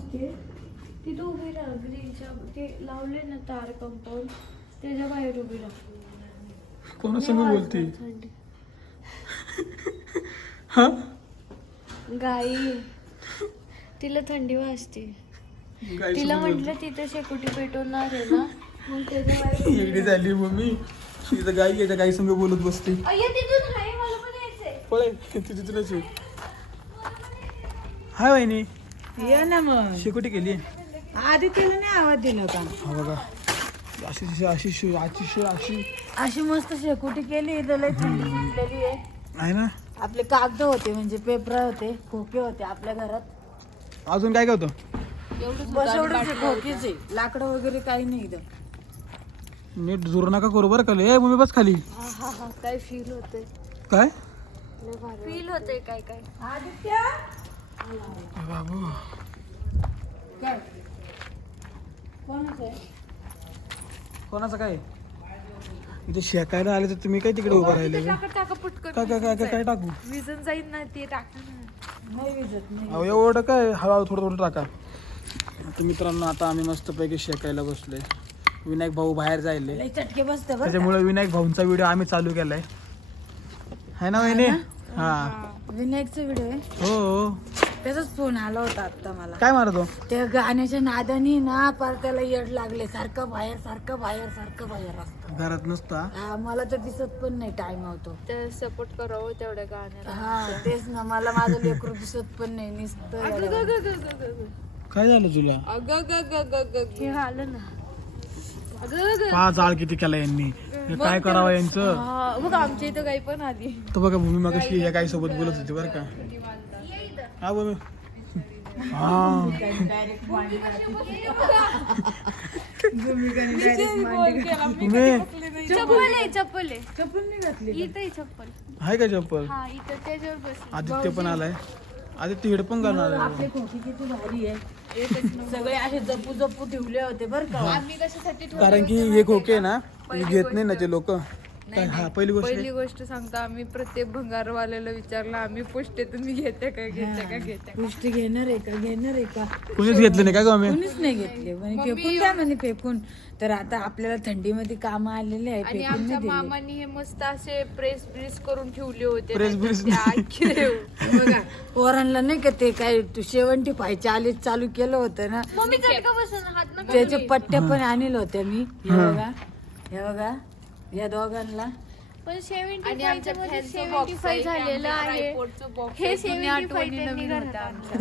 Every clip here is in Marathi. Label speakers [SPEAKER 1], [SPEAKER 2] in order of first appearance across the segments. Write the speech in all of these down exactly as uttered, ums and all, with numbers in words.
[SPEAKER 1] तिथं उभी राहा ग्रीनच्या ते लावले ना तार कंपाऊंड त्याच्या बाहेर उभी राहा.
[SPEAKER 2] कोणा संग बोलती?
[SPEAKER 1] थंडी.
[SPEAKER 2] हा
[SPEAKER 1] गाई तिला थंडी वाजते.
[SPEAKER 2] गाई
[SPEAKER 1] तिला
[SPEAKER 2] संग
[SPEAKER 1] म्हटलं तिथं शेकोटी पेटवणार आहे ना मग त्याच्या बाहेर
[SPEAKER 2] बोलती. इकडे झाली मम्मी तिथं गाई घ्यायच्या गाई संग बोलत बसते.
[SPEAKER 1] अय्या तिथून आहे मला पण यायचंय.
[SPEAKER 2] पळे ती तिथूनच आहे. हाय वहिनी
[SPEAKER 3] ये ना मग
[SPEAKER 2] शेकोटी केली.
[SPEAKER 3] आधी तिला नाही आवाज दिला का?
[SPEAKER 2] हा बघा अशी अशी अशी अशी अशी
[SPEAKER 3] अशी मस्त शेकोटी केली इथं लय थंडी सुटलेली आहे.
[SPEAKER 2] आहे ना.
[SPEAKER 3] आपले कागद होते म्हणजे पेपर होते खोके होते आपल्या घरात.
[SPEAKER 2] अजून काय काय होतं?
[SPEAKER 3] बस एवढंच खोकीचे लाकडं वगैरे काही नाही इथं.
[SPEAKER 2] नीट जोर नका करू बरं का. ए मम्मी बस खाली.
[SPEAKER 1] हा हा हा काय फील होतंय
[SPEAKER 2] काय
[SPEAKER 1] फील होतंय काय काय
[SPEAKER 3] आदित्य
[SPEAKER 2] बाबू
[SPEAKER 3] काय कोणाचं आहे?
[SPEAKER 2] कोणाचं काय इथे शेकायला आले तर तुम्ही काय तिकडे उभं राहिले
[SPEAKER 1] टाका टाका पटकन
[SPEAKER 2] काय काय काय काय काय टाकू?
[SPEAKER 1] विजन जाईल ना ते टाका ना.
[SPEAKER 3] नाही विजत नाही.
[SPEAKER 2] अहो एवढं काय हळूहळू थोडं थोडं टाका. आता मित्रांनो आता आम्ही मस्तपैकी शेकायला बसलोय. विनायक भाऊ बाहेर जायले
[SPEAKER 3] लय चटके बसते बरं
[SPEAKER 2] त्याच्यामुळे विनायक भाऊंचा व्हिडिओ आम्ही चालू केलाय है ना वहिनी? हा
[SPEAKER 3] विनायकचा व्हिडिओ आहे.
[SPEAKER 2] हो हो.
[SPEAKER 3] त्याचाच फोन आला होता आता मला.
[SPEAKER 2] काय मारतो?
[SPEAKER 3] त्या गाण्याच्या नादानी ना पार त्याला येड लागले. सारखं बाहेर सारखं बाहेर सारखं बाहेर असतं.
[SPEAKER 2] घरात नसता.
[SPEAKER 3] हा, मला तर दिसत पण नाही टाइम होतो.
[SPEAKER 1] तर सपोर्ट करावं तेवढ्या गाण्याला.
[SPEAKER 3] हा तेच ना मला माझं लेकरू दिसत पण नाही नुसतं
[SPEAKER 1] अगं
[SPEAKER 3] येड्यावानी.
[SPEAKER 1] ग ग ग ग ग.
[SPEAKER 2] काय झालं तुला?
[SPEAKER 1] अगं ग ग ग ग ग. हे आलं ना. अगं ग.
[SPEAKER 2] पाच आळ किती केला यांनी. हे काय करावं यांचं?
[SPEAKER 1] हा बघ आमच्या इथं काही पण आली.
[SPEAKER 2] तर बघा भूमी मगाशी या गाई सोबत बोलत होती बरं का. हा भूमी. हा भूमी
[SPEAKER 1] चप्पल आहे चप्पल आहे
[SPEAKER 3] चप्पल नाही घातली.
[SPEAKER 1] इथं आहे चप्पल.
[SPEAKER 2] आहे का चप्पल?
[SPEAKER 1] हा इथं त्याच्यावर बस.
[SPEAKER 2] आदित्य पण आलाय. आदित्य हेडफोन घालणार आहे.
[SPEAKER 3] आपले खोकी किती भारी आहे. सगळे असे जपू जपू ठेवले होते बर का.
[SPEAKER 1] आम्ही कशासाठी ठेवलं
[SPEAKER 2] कारण की हे खोके ना हे घेत नाही ना ते लोक. हा पहिली गोष्ट
[SPEAKER 1] पहिली गोष्ट सांगतो आम्ही प्रत्येक भंगारवाल्याला विचारलं आम्ही पोस्टे तुम्ही घेता का घेता का घेता
[SPEAKER 3] गोष्टी घेणार आहे का घेणार आहे का
[SPEAKER 2] कोणीच घेतलं नाही का गं आम्ही?
[SPEAKER 3] कोणीच नाही घेतले म्हणे फेकून द्या म्हणे फेकून. तर आता आपल्याला थंडीमध्ये काम आलेले आहे
[SPEAKER 1] आणि
[SPEAKER 3] फेकून
[SPEAKER 1] आमच्या
[SPEAKER 3] नाही दिले.
[SPEAKER 1] मामानी हे मस्त असे प्रेस ब्रिस करून ठेवले होते
[SPEAKER 2] प्रेस
[SPEAKER 1] नाहीतर
[SPEAKER 2] ब्रिस
[SPEAKER 1] ते आखे-
[SPEAKER 3] बघा पोरांना नाही का ते काय तू शेवंटी पाहायचे आले चालू केलं होतं ना
[SPEAKER 1] मम्मी चटका बसून हात नका
[SPEAKER 3] त्याच्या
[SPEAKER 1] धुई.
[SPEAKER 3] पट्ट्या पण आणल्या होत्या मी. हे बघा हे बघा या दोघांना
[SPEAKER 1] पण
[SPEAKER 4] आणि आमच्या
[SPEAKER 1] सेव्हन्टी
[SPEAKER 4] फॅनचं
[SPEAKER 1] फाय
[SPEAKER 4] box आहे,
[SPEAKER 1] झालेलं
[SPEAKER 4] आमच्या
[SPEAKER 1] आहे
[SPEAKER 4] ट्रायपॉडचं box
[SPEAKER 1] हे
[SPEAKER 4] आहे.
[SPEAKER 1] सेव्हन्टी फाय त्यांनी घरात आणलं.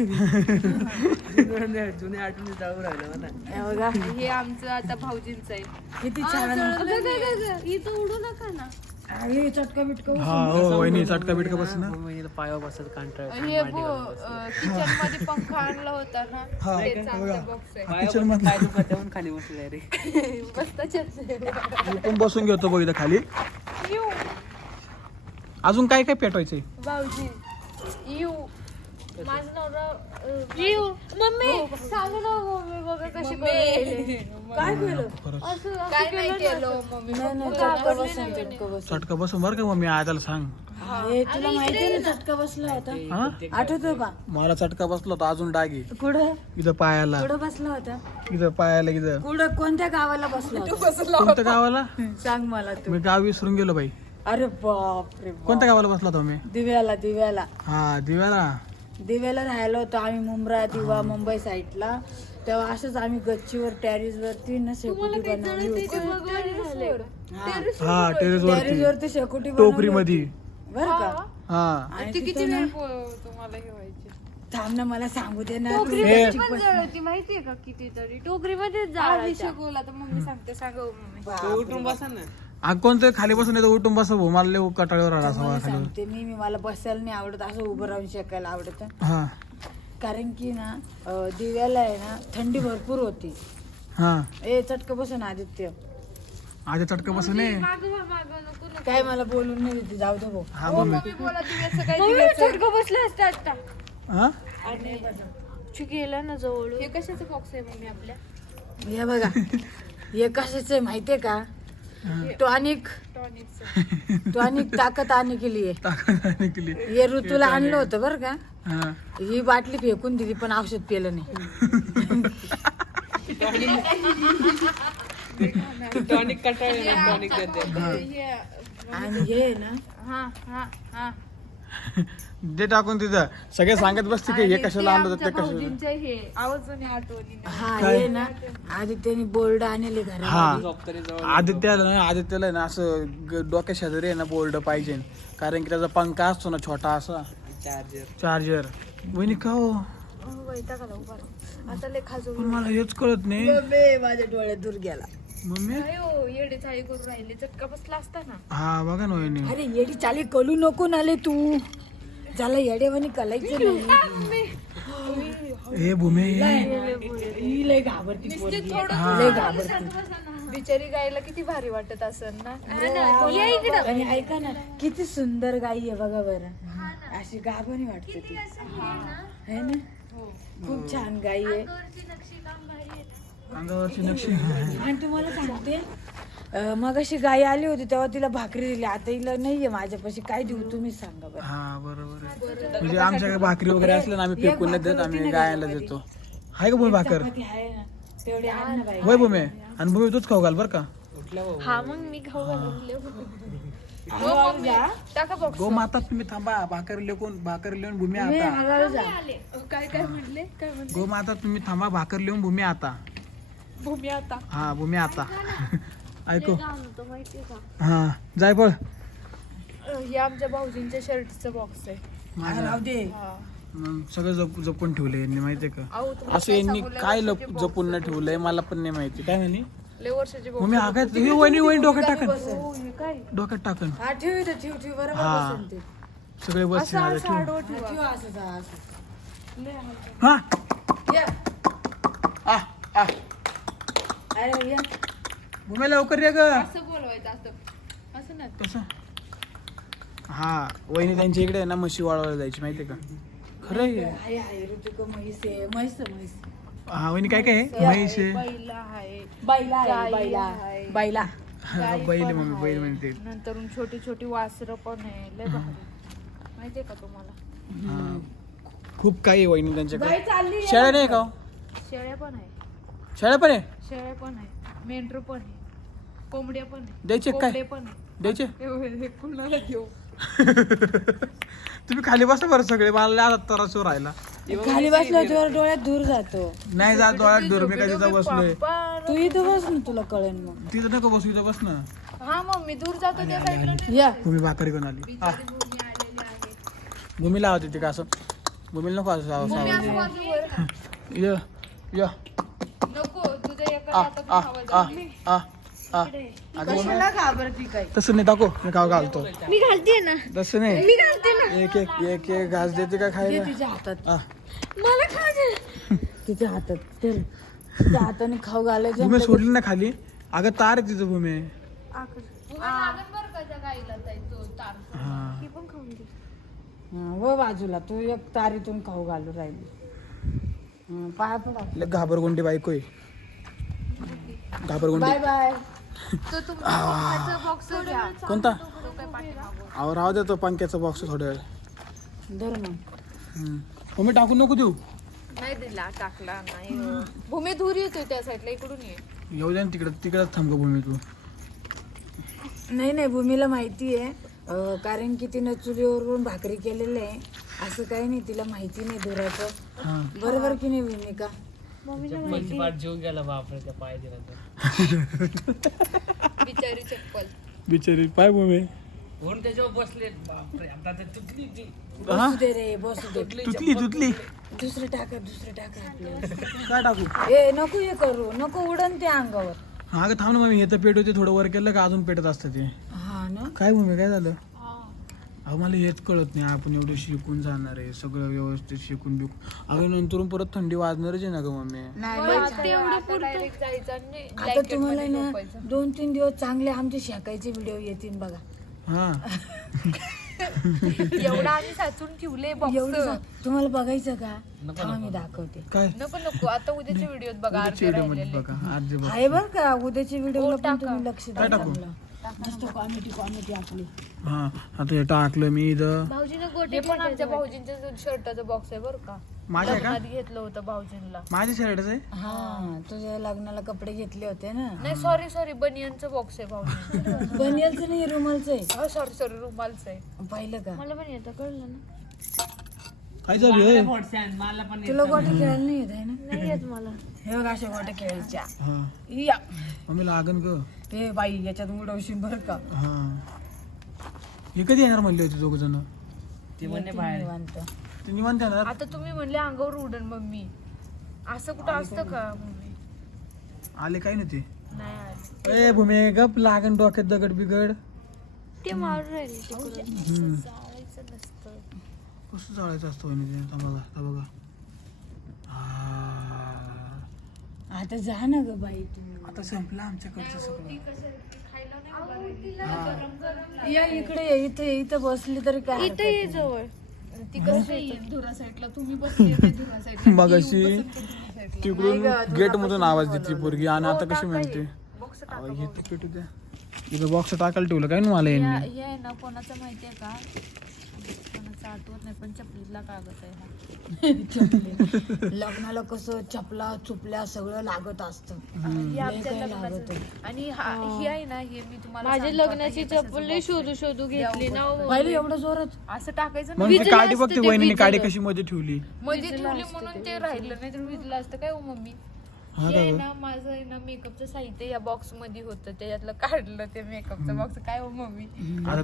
[SPEAKER 3] हे बघा
[SPEAKER 4] हे आमचं आता भाऊजींचं आहे.
[SPEAKER 3] किती छान
[SPEAKER 1] अगं, गं, गं, गं, इथं उडू नका ना.
[SPEAKER 3] हे चटका बिटका
[SPEAKER 2] हा हो वहिनी चटका बिटका बस ना.
[SPEAKER 4] हे किचन मध्ये पंखा आणला होता ना
[SPEAKER 2] हा,
[SPEAKER 4] त्याचा
[SPEAKER 2] बघा.
[SPEAKER 4] आमचा बॉक्स आहे.
[SPEAKER 2] किचन मध्ये
[SPEAKER 4] बसता चर्चा
[SPEAKER 2] मी पण बसून घेतो बघ इथं खाली. अजून काय काय पेटवायचंय?
[SPEAKER 1] भाऊजी यू माझं नवरा यू मम्मी सांग ना मम्मी बघा कशी बोलायली.
[SPEAKER 3] काय केलं
[SPEAKER 1] असं असं
[SPEAKER 4] काय नाही
[SPEAKER 1] केलं ना.
[SPEAKER 4] केलं मम्मी
[SPEAKER 3] नाही नाही चटका बसला चटका बसला.
[SPEAKER 2] चटका बसून बरं का मग मी आयला सांग.
[SPEAKER 3] हे तुला माहिती आहे ना चटका बसला होता
[SPEAKER 2] हा
[SPEAKER 3] आठवतो का
[SPEAKER 2] मला चटका बसला होता अजून डाग आहे
[SPEAKER 3] कुठं
[SPEAKER 2] इथं पायाला.
[SPEAKER 3] कुठं बसला होता
[SPEAKER 2] इथं पायाला इथं.
[SPEAKER 3] कुठं कोणत्या गावाला बसला होता
[SPEAKER 2] कोणत्या गावाला?
[SPEAKER 3] सांग मला तू.
[SPEAKER 2] मी गाव विसरून गेलो बाई.
[SPEAKER 3] अरे बाप रे बाप.
[SPEAKER 2] कोणत्या गावाला बसला होता मी?
[SPEAKER 3] दिव्याला दिव्याला
[SPEAKER 2] हा दिव्याला.
[SPEAKER 3] दिव्याला राहायला होतो आम्ही मुंब्रा दिवा मुंबई साईडला. तेव्हा असंच आम्ही गच्चीवर टॅरिस वरती ना शेकोटी बनवली होती.
[SPEAKER 2] हा टेरेस वरती
[SPEAKER 3] टॅरिस वरती शेकोटी
[SPEAKER 2] टोकरी मध्ये.
[SPEAKER 3] बर का
[SPEAKER 2] हा
[SPEAKER 3] आणि
[SPEAKER 4] ते किती
[SPEAKER 3] तिथं ना-
[SPEAKER 4] वेळ पो- तुम्हाला हे व्हायचे.
[SPEAKER 3] थांब ना मला सांगू दे ना
[SPEAKER 1] टोकरीमध्ये पण जळती माहितीये का कितीतरी टोकरीमध्ये
[SPEAKER 4] हा
[SPEAKER 1] जाळायच्या.
[SPEAKER 4] विषय बोल आता मम्मी सांगते सांगा हो मम्मी.
[SPEAKER 2] आ, कोणतं खाली बसून येतं उठून बस भाऊ मला लय कटाळीवर आला
[SPEAKER 3] मला
[SPEAKER 2] सवा खाली.
[SPEAKER 3] सांगते मी मी मला बसायला नाही आवडत असं उभं राहून शेकायला आवडत.
[SPEAKER 2] हा
[SPEAKER 3] कारण की ना अं, दिव्याला आहे ना थंडी भरपूर होती.
[SPEAKER 2] हा
[SPEAKER 3] ए चटक बसून आदित्य
[SPEAKER 2] आधी चटका बसून ये.
[SPEAKER 4] मागं व्हा, मागं नको नको.
[SPEAKER 3] काय मला बोलून नाही देते जाऊ दे भाऊ.
[SPEAKER 2] हा
[SPEAKER 4] हो
[SPEAKER 2] मम्मी.
[SPEAKER 4] मम्मी बोला दिव्याचं काय
[SPEAKER 1] मम्मी
[SPEAKER 4] दिव्याचं
[SPEAKER 1] चटका बसले असते आता
[SPEAKER 2] हा
[SPEAKER 1] ची गेला ना जवळ
[SPEAKER 4] हे कशाचं बॉक्स आहे मम्मी आपल्या
[SPEAKER 3] हे बघा हे कशाचं आहे माहितीये का टॉनिक
[SPEAKER 4] टॉनिकचं.
[SPEAKER 3] टॉनिक ताकद आने के लिए
[SPEAKER 2] ताकद निघली.
[SPEAKER 3] हे ऋतूला आणलं होतं बरं का
[SPEAKER 2] हा.
[SPEAKER 3] ही बाटली फेकून दिली पण औषध पिलं नाही.
[SPEAKER 4] टॉनिक कटाळले टॉनिक देते.
[SPEAKER 3] आणि हे ना
[SPEAKER 1] हा हा हा
[SPEAKER 2] जे टाकून तिथं सगळे सांगत बसते की हे कशाला आणलं होतं, ते कशाला.
[SPEAKER 1] भाऊजींचं हे आवाजाने आठवणी
[SPEAKER 3] हा हे ना आदित्यने बोर्ड आणले घरात.
[SPEAKER 2] हा आदित्याला ना आदित्याला आहे ना असं ग- डोक्या शेजारी आहे ना बोर्ड पाहिजे, कारण की त्याचा पंखा असतो ना छोटा असा
[SPEAKER 4] चार्जर.
[SPEAKER 2] चार्जर. वहिनी का हो
[SPEAKER 1] वैतागाला उभा राहू. आता लय खाजू
[SPEAKER 2] पण मला हेच कळत नाही
[SPEAKER 3] बे, माझ्या डोळ्यात दूर गेला.
[SPEAKER 2] मम्मी.
[SPEAKER 1] हो येडे चाळी करून राहिले चटका बसला असता ना.
[SPEAKER 2] हा बघा ना वहिनी.
[SPEAKER 3] अरे येडी चाली कलू नको नाले तू, ज्याला येडेवानी कलायचं नाही.
[SPEAKER 2] हे भूमी.
[SPEAKER 3] ही लय घाबरती पोरगी. लय घाबरती.
[SPEAKER 1] बिचारी गायला किती भारी वाटत असेल ना. ये इकडं.
[SPEAKER 3] आणि ऐका ना किती सुंदर गाई आहे बघा बरं, अशी गाभणी वाटते ती है ना. खूप छान गाई आहे.
[SPEAKER 2] अंगावरची नक्षी.
[SPEAKER 3] आणि तुम्हाला सांगते मग अशी गाय आली होती तेव्हा तिला भाकरी दिली, आता हिला नाहीये माझ्यापाशी, काय देऊ तुम्ही सांगा बरं.
[SPEAKER 2] हा बरोबर आहे. म्हणजे आमच्याकडे भाकरी वगैरे असल्या ना आम्ही फेकून नाही देत, आम्ही गायला देतो. हाय का भूमी भाकर?
[SPEAKER 3] चपाती आहे ना तेवढी आण ना बाई.
[SPEAKER 2] होय भूमी. आणि भूमी तूच खाऊ घाल बर का.
[SPEAKER 1] हा मग मी खाऊ घालून टाका बॉक्स.
[SPEAKER 2] गो माता तुम्ही थांबा, भाकर लिहून भाकर लिहून भूमी
[SPEAKER 3] तुम्ही
[SPEAKER 2] आता.
[SPEAKER 3] हळूहळू जा.
[SPEAKER 1] काय काय म्हणले काय म्हणले
[SPEAKER 2] गो माता तुम्ही थांबा, भाकर लिहून भूमी आता.
[SPEAKER 1] भूमी आता
[SPEAKER 2] हा भूमी आता. ऐकू
[SPEAKER 1] माहितीये का.
[SPEAKER 2] हा जाय पळ.
[SPEAKER 1] हे आमच्या भाऊजींच्या शर्टचं बॉक्स आहे.
[SPEAKER 3] हा, राहू दे.
[SPEAKER 2] मग सगळं जप जपून ठेवलंय यांनी माहितीये का.
[SPEAKER 1] अहो तुम्हाला
[SPEAKER 2] असं यांनी काय लप जपून नाही ठेवलंय मला पण नाही माहिती. काय म्हणे
[SPEAKER 1] लय वर्षाची box.
[SPEAKER 2] भूमी हा काय ही वहिनी वहिनी डोक्यात टाकन,
[SPEAKER 1] हो, हे काय
[SPEAKER 2] डोक्यात टाकन.
[SPEAKER 3] हा ठेव इथं, ठेव ठेव बरोबर
[SPEAKER 2] हा.
[SPEAKER 3] बसेल ते.
[SPEAKER 2] सगळे बस
[SPEAKER 1] असं असं आडवं
[SPEAKER 3] हा,
[SPEAKER 1] ठेवा.
[SPEAKER 3] ठेव असं जा असं.
[SPEAKER 1] लय हलकं.
[SPEAKER 2] हा
[SPEAKER 3] या.
[SPEAKER 2] आ आ
[SPEAKER 3] अरे या.
[SPEAKER 2] भूमी लवकर ये ग.
[SPEAKER 1] असं बोलवायचं असं असं ना.
[SPEAKER 2] कसं. हा वहिनी त्यांच्या इकडे आहे ना म्हशी वाळवायला जायची माहितीये का. खरं आहे.
[SPEAKER 3] आहे आहे ऋतुक म्हैस आहे, म्हैस म्हैस.
[SPEAKER 2] हा वहिनी काय काय आहे म्हैस आहे.
[SPEAKER 1] बैला आहे
[SPEAKER 3] बाईला आहे,
[SPEAKER 1] गाई
[SPEAKER 3] बाईला
[SPEAKER 1] आहे.
[SPEAKER 3] बाईला.
[SPEAKER 2] हा, बैल आहे मम्मी बैल म्हणते.
[SPEAKER 1] नंतर छोटी छोटी वासरं पण आहे लय भारी. माहितीये का तुम्हाला.
[SPEAKER 2] हा. खूप काही आहे वहिनी
[SPEAKER 3] गाई
[SPEAKER 2] त्यांच्याकडे.
[SPEAKER 3] चालली
[SPEAKER 2] शेळ्या नाही का हो?
[SPEAKER 1] शेळ्या पण आहे
[SPEAKER 2] शेळ्या पण आहे.
[SPEAKER 1] शेळ्या पण आहे मेंढर पण आहे कोंबड्या पण आहे
[SPEAKER 2] द्यायचे काय
[SPEAKER 1] कोंबडे पण आहे.
[SPEAKER 2] द्यायचे.
[SPEAKER 1] हे कुणाला देऊ.
[SPEAKER 2] तुम्ही खाली बसा बरं सगळे, मला आता तरासवर राहिला.
[SPEAKER 3] खाली बसल्यावर तुझ्या डोळ्यात दूर जातो.
[SPEAKER 2] नाही जात डोळ्यात दूर. मी काय तिथं बसलोय.
[SPEAKER 3] तू इथं बस ना तुला कळेल मग.
[SPEAKER 2] तिथं नको बसू, इथं बस ना.
[SPEAKER 1] हा मग मी दूर जातो त्या साईडला.
[SPEAKER 3] या.
[SPEAKER 2] भूमी भाकरी घेऊन आली. हा
[SPEAKER 1] भूमी आलेली आहे.
[SPEAKER 2] भूमी लावत होती का असं. भूमीला नको असं
[SPEAKER 1] भूमी
[SPEAKER 2] आवाज.
[SPEAKER 1] असं बाजूवर.
[SPEAKER 2] य य
[SPEAKER 1] नको तुझ्या एका
[SPEAKER 2] आ
[SPEAKER 1] हातात
[SPEAKER 2] आ
[SPEAKER 1] आवाज
[SPEAKER 2] आ
[SPEAKER 1] आहे.
[SPEAKER 2] आ आ. अगं भूमी,
[SPEAKER 3] कशाला घाबरती काय.
[SPEAKER 2] तसं नाही दाखव मी खाऊ घालतो.
[SPEAKER 1] मी घालते ना
[SPEAKER 2] तसं नाही.
[SPEAKER 1] मी घालते ना.
[SPEAKER 2] एक एक एक एक घास देते का
[SPEAKER 3] दे
[SPEAKER 2] खायला.
[SPEAKER 3] तिच्या हातात,
[SPEAKER 2] आ.
[SPEAKER 1] मला खायचं.
[SPEAKER 3] तिच्या हातात चल. तिच्या हाताने खाऊ घालायचं.
[SPEAKER 2] भूमी सोडली ना खाली. अगं तार आहे तिचं भूमी. हा
[SPEAKER 1] ही पण खाऊन घे.
[SPEAKER 3] हा, व बाजूला तू एक तारीतून खाऊ घालू राहिली. हं, पाया पडा.
[SPEAKER 2] लय घाबरगुंडी बायको आहे. घाबरगुंडी.
[SPEAKER 3] Bye bye.
[SPEAKER 1] तर तुमचा बॉक्स घ्या.
[SPEAKER 2] कोणता.
[SPEAKER 1] तो काय पाठीमागं.
[SPEAKER 2] अहो राहू दे तो पंख्याचा बॉक्स थोड्या वेळ.
[SPEAKER 3] धर मग.
[SPEAKER 2] हम्म. भूमी टाकून नको देऊ.
[SPEAKER 1] नाही दिला टाकला नाही. भूमी धूर येतोय त्या साईडला इकडून ये.
[SPEAKER 2] येऊ दे ना तिकडं तिकडंच थांब गं भूमी तू.
[SPEAKER 3] नाही नाही भूमीला माहिती आहे, अं, कारण की तिनं चुलीवरून भाकरी केलेलं आहे. असं काही नाही, तिला माहिती नाही धुराचं.
[SPEAKER 2] हा
[SPEAKER 3] बरोबर की नाही भूमिका.
[SPEAKER 4] चप्पलची पाठ जीव गेला बापरे त्या पाय दिला.
[SPEAKER 1] बिचारी चप्पल.
[SPEAKER 2] बिचारी पाय भूमी.
[SPEAKER 4] म्हणून त्याच्यावर बसले बापरे. आता ते तुटली ती.
[SPEAKER 2] हा
[SPEAKER 3] बसू दे रे बसू दे.
[SPEAKER 2] तुटली तुटली.
[SPEAKER 3] दुसरं टाका दुसरं टाका आपल्याला.
[SPEAKER 2] काय टाकू.
[SPEAKER 3] ए नको हे करू, नको उडन ते अंगावर.
[SPEAKER 2] हा ग थांब ना मग हे तर पेट होते थोडं वर केलं का अजून पेटत असतं ते.
[SPEAKER 3] हा ना.
[SPEAKER 2] काय भूमी काय झालं. अहो मला हेच कळत नाही, आपण एवढं शिकून जाणार आहे सगळं व्यवस्थित शिकून बिकून. अगं नंतरून परत थंडी वाजणारच आहे ना ग मम्मी.
[SPEAKER 3] नाही
[SPEAKER 1] डायरेक्ट जायचं आणि
[SPEAKER 3] आता तुम्हाला ना दोन तीन दिवस चांगले आमचे शेकायचे व्हिडिओ येतील बघा.
[SPEAKER 2] हा
[SPEAKER 1] एवढा आम्ही साचून ठेवले
[SPEAKER 3] एवढं
[SPEAKER 1] बॉक्स.
[SPEAKER 3] जा- तुम्हाला बघायचं का. थांबा मी दाखवते.
[SPEAKER 2] काय
[SPEAKER 1] नको नको आता उद्याच्या व्हिडिओत बघा.
[SPEAKER 2] व्हिडिओ मध्ये बघा आज जे बघ.
[SPEAKER 3] आहे बर का उद्याच्या व्हिडिओला पण
[SPEAKER 1] टाका.
[SPEAKER 3] तुम्ही लक्ष द्या
[SPEAKER 2] काय टाकू?
[SPEAKER 3] चांगलं. मस्त कॉमेडी कॉमेडी आपली.
[SPEAKER 2] हा आता हे टाकलं मी इथं.
[SPEAKER 1] भाऊजीनं
[SPEAKER 4] हे
[SPEAKER 1] गोटे
[SPEAKER 4] पण आमच्या भाऊजींच्या शर्टाचं बॉक्स आहे बरं का.
[SPEAKER 2] माझ्या आहे का?
[SPEAKER 4] लग्नात घेतलं होतं भाऊजींना.
[SPEAKER 2] माझ्या शर्टच आहे.
[SPEAKER 3] हा तुझ्या लग्नाला कपडे घेतले होते ना.
[SPEAKER 4] नाही सॉरी सॉरी बनियनचं बॉक्स आहे भाऊजी.
[SPEAKER 3] बनियलचं नाही रुमालचं आहे.
[SPEAKER 4] सॉरी सॉरी रुमालचं आहे.
[SPEAKER 3] पाहिलं का
[SPEAKER 1] मला पण येतं कळलं ना.
[SPEAKER 2] काय चालू आहे?
[SPEAKER 3] तुला गोटे खेळायला नाही येत आहे ना.
[SPEAKER 1] नाही येत मला.
[SPEAKER 3] हे बघ अशा गोट्या खेळायच्या.
[SPEAKER 2] हा
[SPEAKER 3] या
[SPEAKER 2] मम्मी लागन ग.
[SPEAKER 3] ते बाई याच्यात उडवशील बरं का.
[SPEAKER 2] हा हे कधी येणार म्हणले होते दोघ जण?
[SPEAKER 3] निवांत.
[SPEAKER 2] ते निवांत येणार.
[SPEAKER 4] आता तुम्ही म्हणले अंगावर उडन मम्मी. असं कुठं असतं का मम्मी?
[SPEAKER 2] आले काय नव्हते.
[SPEAKER 4] नाही आले.
[SPEAKER 2] ए भूमी गप लागन डोक्यात दगड बिगड.
[SPEAKER 1] ते मारून राहिले तिकडे.
[SPEAKER 2] हम्म.
[SPEAKER 4] जायचं नसतं.
[SPEAKER 2] कसं चालायचं असतं वहिनी ते? आता बघा आता बघा. हा.
[SPEAKER 3] आता जा ना ग बाई तू.
[SPEAKER 2] आता संपलं आमच्याकडचं सगळं.
[SPEAKER 3] या इकडे ये, इथे इथं बसली तरी काय
[SPEAKER 1] इथं ये जवळ.
[SPEAKER 4] ती कसं येईल धुरा साईडला तुम्ही बसले नाही धुरा साईडला.
[SPEAKER 2] मग अशी तिकडून गेट मधून आवाज देते पोरगी आणि आता कशी म्हणते
[SPEAKER 4] बॉक्स
[SPEAKER 2] अहो, हे तिकीट द्या. इथं बॉक्स टाकायला ठेवलं काय ना मला यांनी.
[SPEAKER 4] हे आहे ना कोणाचं माहितीये का? कोणाचं आठवत नाही पण चपलीतला कागद आहे हा.
[SPEAKER 3] लग्नाला कसं चपला चुपल्या सगळं लागत असतं.
[SPEAKER 4] हे आमच्या लग्नाचं. आणि हा- ही आहे ना हे मी तुम्हाला
[SPEAKER 1] माझ्या
[SPEAKER 4] सांगतो आता
[SPEAKER 1] लग्नाची
[SPEAKER 4] हे कसं
[SPEAKER 1] चप्पल
[SPEAKER 4] box
[SPEAKER 1] शोधू शोधू घेतली ना हो.
[SPEAKER 3] पाहिलं एवढं जोरात.
[SPEAKER 4] असं टाकायचं
[SPEAKER 2] मग
[SPEAKER 4] ना.
[SPEAKER 2] ती काडी बघते वहिनी काडी कशी मध्ये ठेवली.
[SPEAKER 4] म्हणजे ठेवली म्हणून ते राहिलं नाही तर विजलं असतं काय हो मम्मी.
[SPEAKER 2] हा
[SPEAKER 4] हे
[SPEAKER 2] का
[SPEAKER 4] आहे
[SPEAKER 2] गं?
[SPEAKER 4] ना माझं आहे ना मेकअपचं साहित्य या बॉक्स मध्ये होतं त्याच्यातलं काढलं ते मेकअपचं बॉक्स काय हो मम्मी.
[SPEAKER 2] आता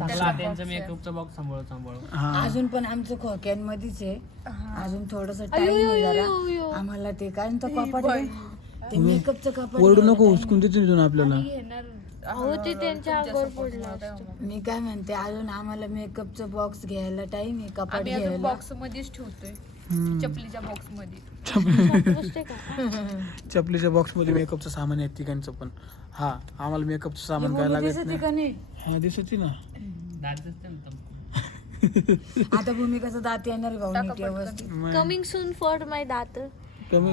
[SPEAKER 2] हा
[SPEAKER 3] अजून पण आमचं खोक्यांमध्येच आहे. अजून थोडस टाइम आहे जरा आम्हाला ते काय म्हणतं कपाट आहे. ते मेकअपचं कपाट.
[SPEAKER 2] ओरडू नको उचकून देते तिथून आपल्याला.
[SPEAKER 4] घेणार
[SPEAKER 1] हो ते त्यांच्या अंगावर पडलं असतं.
[SPEAKER 3] मी काय म्हणते अजून आम्हाला मेकअपचं बॉक्स घ्यायला टाइम आहे. कपाट
[SPEAKER 4] आम्ही अजून
[SPEAKER 3] घ्यायला
[SPEAKER 4] बॉक्स मध्येच ठेवतोय
[SPEAKER 2] हम्म.
[SPEAKER 4] चपलीच्या बॉक्स मध्ये.
[SPEAKER 1] पुसते का?
[SPEAKER 2] चपलीच्या बॉक्स मध्ये मेकअपचं सामान आहे तिघांचं पण. हा आम्हाला मेकअपचं सामान काय लागत
[SPEAKER 3] दिसते
[SPEAKER 2] नाही.
[SPEAKER 3] का नाही.
[SPEAKER 2] हा दिसत ना.
[SPEAKER 3] आता भूमिकाचा दात येणार आहे भाऊ नीट व्यवस्थित.
[SPEAKER 1] कमिंग सून फॉर माय दात.
[SPEAKER 2] कमी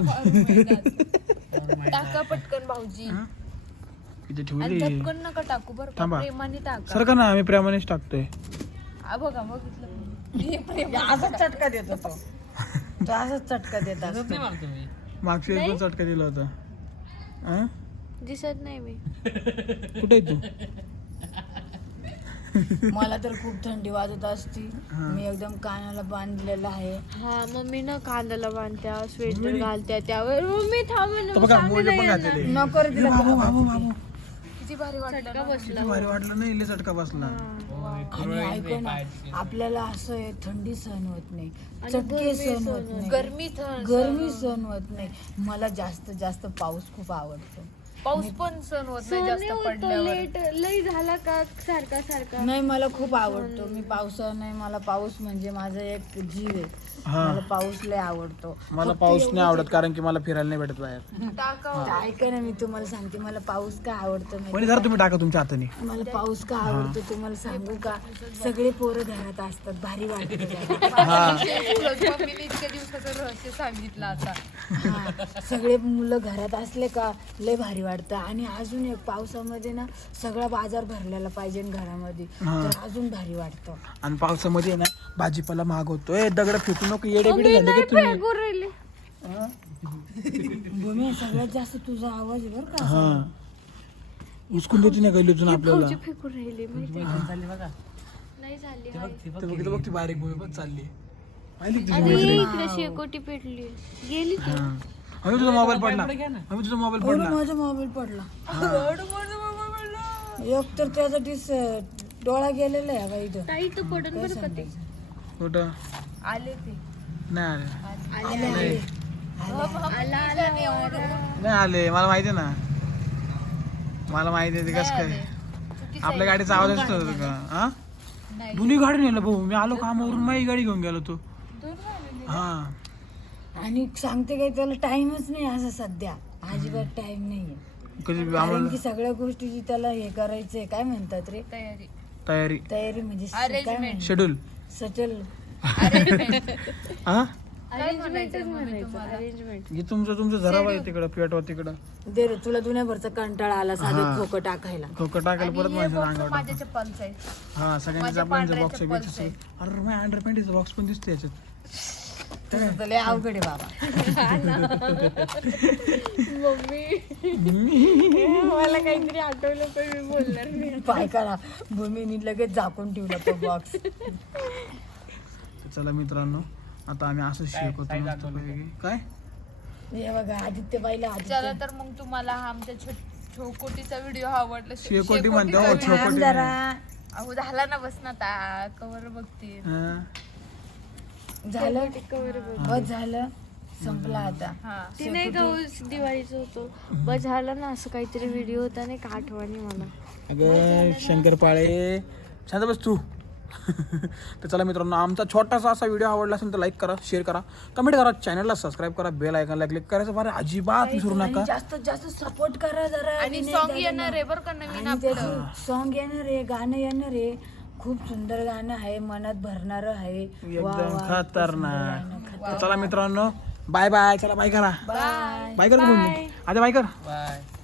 [SPEAKER 4] टाका पटकन भाऊजी.
[SPEAKER 2] इथे
[SPEAKER 4] आणि
[SPEAKER 2] ठेवली.
[SPEAKER 4] झटकन नका टाकू बरं का
[SPEAKER 2] थांबा.
[SPEAKER 4] प्रेमाने टाका.
[SPEAKER 2] सर का ना आम्ही प्रेमानेच टाकतोय.
[SPEAKER 4] आ बघा बघितलं हे प्रेम.
[SPEAKER 3] असाच चटका देतो तो. तो असाच चटका देत असतो.
[SPEAKER 2] मागच्या वेळेस पण चटका दिला होता. हा?
[SPEAKER 1] दिसत नाही मी.
[SPEAKER 2] कुठे आहे तू?
[SPEAKER 3] मला तर खूप थंडी वाजत असती. मी एकदम कानाला बांधलेला आहे.
[SPEAKER 1] हा मम्मी ना कांद्याला बांधत्या स्वेटर घालत्या त्यावर मम्मी थांब
[SPEAKER 2] तर बघा मोजे पण घातलेले.
[SPEAKER 3] नको रे तिला
[SPEAKER 2] बाबू बाबू बाबू
[SPEAKER 4] किती भारी वाटलं
[SPEAKER 1] चटका बसला.
[SPEAKER 2] किती भारी वाटलं नाही इले चटका बसला.
[SPEAKER 3] आणि ऐक ना आपल्याला असं आहे थंडी सहन होत नाही. चटके सहन होत नाही.
[SPEAKER 4] गरमी थंड
[SPEAKER 3] गरमी सहन होत नाही. मला जास्त जास्त पाऊस खूप आवडतो.
[SPEAKER 4] पाऊस पण सण होत नाही जास्त पडल्यावर.
[SPEAKER 1] लेट लई झाला का सारखा सारखा.
[SPEAKER 3] नाही मला खूप आवडतो. मी पावसा नाही मला पाऊस म्हणजे माझा एक जीव आहे.
[SPEAKER 2] हा
[SPEAKER 3] मला पाऊस लय आवडतो.
[SPEAKER 2] मला पाऊस नाही आवडत कारण की मला फिरायला नाही भेटत बाहेर.
[SPEAKER 4] टाका
[SPEAKER 3] तर ऐका ना मी तुम्हाला सांगते मला पाऊस का आवडतो माहिती?
[SPEAKER 2] कोणी जरा तुम्ही टाका तुमच्या हाताने.
[SPEAKER 3] मला पाऊस का आवडतो तुम्हाला सांगू का? सगळे पोरं घरात असतात भारी वाटतं घरात.
[SPEAKER 4] मम्मीने इतक्या दिवसाचं रहस्य सांगितलं आता.
[SPEAKER 3] हा, सगळे मुलं घरात असले का लय भारी वाटतं. आणि अजून एक पावसामध्ये ना सगळा बाजार भरलेला पाहिजे घरामध्ये तर अजून भारी वाटतं.
[SPEAKER 2] आणि पावसामध्ये आहे ना भाजीपाला महाग होतोय. दगड फेकू नको येडे बिडे झाले की तुम्ही.
[SPEAKER 1] राहिले.
[SPEAKER 2] हा?
[SPEAKER 3] भूमी सगळ्यात जास्त तुझा आवाज आहे बरं का.
[SPEAKER 2] हा उचकून देते ना गल्लीतून आपल्याला.
[SPEAKER 1] भाऊजी फेकून राहिले माहिती आहे का? नाही झाली हाय.
[SPEAKER 2] ते बघ बघ ती बारीक भूमी बघ चालली. पाहिली का तुझी
[SPEAKER 1] अरे
[SPEAKER 2] मैत्रीण?
[SPEAKER 1] इकडे शेकोटी पेटली गेली ती.
[SPEAKER 2] हा. आम्ही तुझा मोबाईल पडला. आम्ही तुझा मोबाईल
[SPEAKER 3] एवढं
[SPEAKER 2] पडला.
[SPEAKER 3] माझा मोबाईल पडला. एक तर त्याचा डिस डोळा गेलेला आहे बा इथं.
[SPEAKER 1] ताई तर पडन बरं का ते.
[SPEAKER 2] कुठं
[SPEAKER 4] आले ते
[SPEAKER 2] नाही आले.
[SPEAKER 3] आले आले
[SPEAKER 1] आला आला
[SPEAKER 2] नाही आले मला माहिती आहे ना. मला माहिती आहे ते कसं काय. आपल्या गाडीचा आवाज असतो का? हा दोन्ही गाडी नेलं भाऊ. मी आलो कामावरून माझी गाडी घेऊन गेलो तो. हा
[SPEAKER 3] आणि सांगते काय त्याला टाइमच नाही असं सध्या अजिबात टाइम नाहीये.
[SPEAKER 2] कधी
[SPEAKER 3] कारण
[SPEAKER 2] आम्हाला
[SPEAKER 3] की सगळ्या गोष्टीची त्याला हे करायचंय काय म्हणतात रे
[SPEAKER 4] तयारी.
[SPEAKER 2] तयारी
[SPEAKER 3] तयारी म्हणजे स- काय
[SPEAKER 4] Arrangement.
[SPEAKER 3] म्हणतात?
[SPEAKER 2] शेड्यूल.
[SPEAKER 3] सचल
[SPEAKER 2] हा
[SPEAKER 4] काय म्हणायचं मम्मी तुम्हाला?
[SPEAKER 1] अरेंजमेंट.
[SPEAKER 2] हे तुमचं तुमचं झराव आहे तिकडं पेटवा तिकडं
[SPEAKER 3] दे रे तुला दुनियाभरचा कंटाळा आला साधं खोकं टाकायला.
[SPEAKER 2] खोकं टाकायला परत
[SPEAKER 4] हे
[SPEAKER 2] माझ्या
[SPEAKER 4] box
[SPEAKER 2] अंगावर
[SPEAKER 4] माझ्या चप्पलचं आहे.
[SPEAKER 2] हा सगळ्यांचे
[SPEAKER 4] माझ्या
[SPEAKER 2] आपल्या
[SPEAKER 4] पांढऱ्या
[SPEAKER 2] बॉक्स आहे
[SPEAKER 4] चप्पलचं आहे.
[SPEAKER 2] अरे माझ्या अंडर पॅन्टीचा बॉक्स पण दिसतो याच्यात.
[SPEAKER 3] तुझं तर लय अवघड आहे बाबा.
[SPEAKER 1] मम्मी मला काहीतरी आठवलं पण मी बोलणार नाही.
[SPEAKER 3] पाय करा भूमीने लगेच झाकून ठेवला तो बॉक्स.
[SPEAKER 2] तर चला मित्रांनो आता आम्ही असं शिकवतो मस्तपैकी. काय
[SPEAKER 3] हे बघा आदित्य बाईला
[SPEAKER 4] चला
[SPEAKER 3] आदित्य
[SPEAKER 4] तर मग तुम्हाला हा आमच्या छो- छोकोटीचा व्हिडिओ आवडला शे-
[SPEAKER 2] शेकोटी म्हणते हो,
[SPEAKER 4] शेकोटीचा
[SPEAKER 2] छोकोटी
[SPEAKER 4] video.
[SPEAKER 3] जरा
[SPEAKER 4] अहो झाला ना बस ना आता कवर बघते.
[SPEAKER 2] हा.
[SPEAKER 3] झालं बस झालं संपला आता.
[SPEAKER 4] हा
[SPEAKER 1] ते नाही का उस दिवाळीचं होतं बस झालं ना असं काहीतरी व्हिडिओ होता नाही का आठवणी मला.
[SPEAKER 2] अगं शंकरपाळे शांत बस तू. तर चला मित्रांनो आमचा छोटासा असा व्हिडिओ आवडला असेल तर लाईक करा शेअर करा कमेंट करा चॅनलला सबस्क्राईब करा बेल आयकॉनला क्लिक करायचं फार अजिबात विसरू
[SPEAKER 3] आणि
[SPEAKER 2] नका.
[SPEAKER 3] जास्त जास्त सपोर्ट करा जरा.
[SPEAKER 4] आणि सॉन्ग येणार आहे बरं का नवीन
[SPEAKER 3] आणि
[SPEAKER 4] आपलं.
[SPEAKER 3] त्याचं सॉन्ग येणार आहे गाणं येणार आहे खूप सुंदर गाणं आहे मनात भरणार आहे. वा,
[SPEAKER 2] एकदम
[SPEAKER 3] वा,
[SPEAKER 2] खतरनाक. तर चला मित्रांनो बाय बाय. चला बाय करा
[SPEAKER 3] बाय.
[SPEAKER 2] बाय कर आता बाय कर.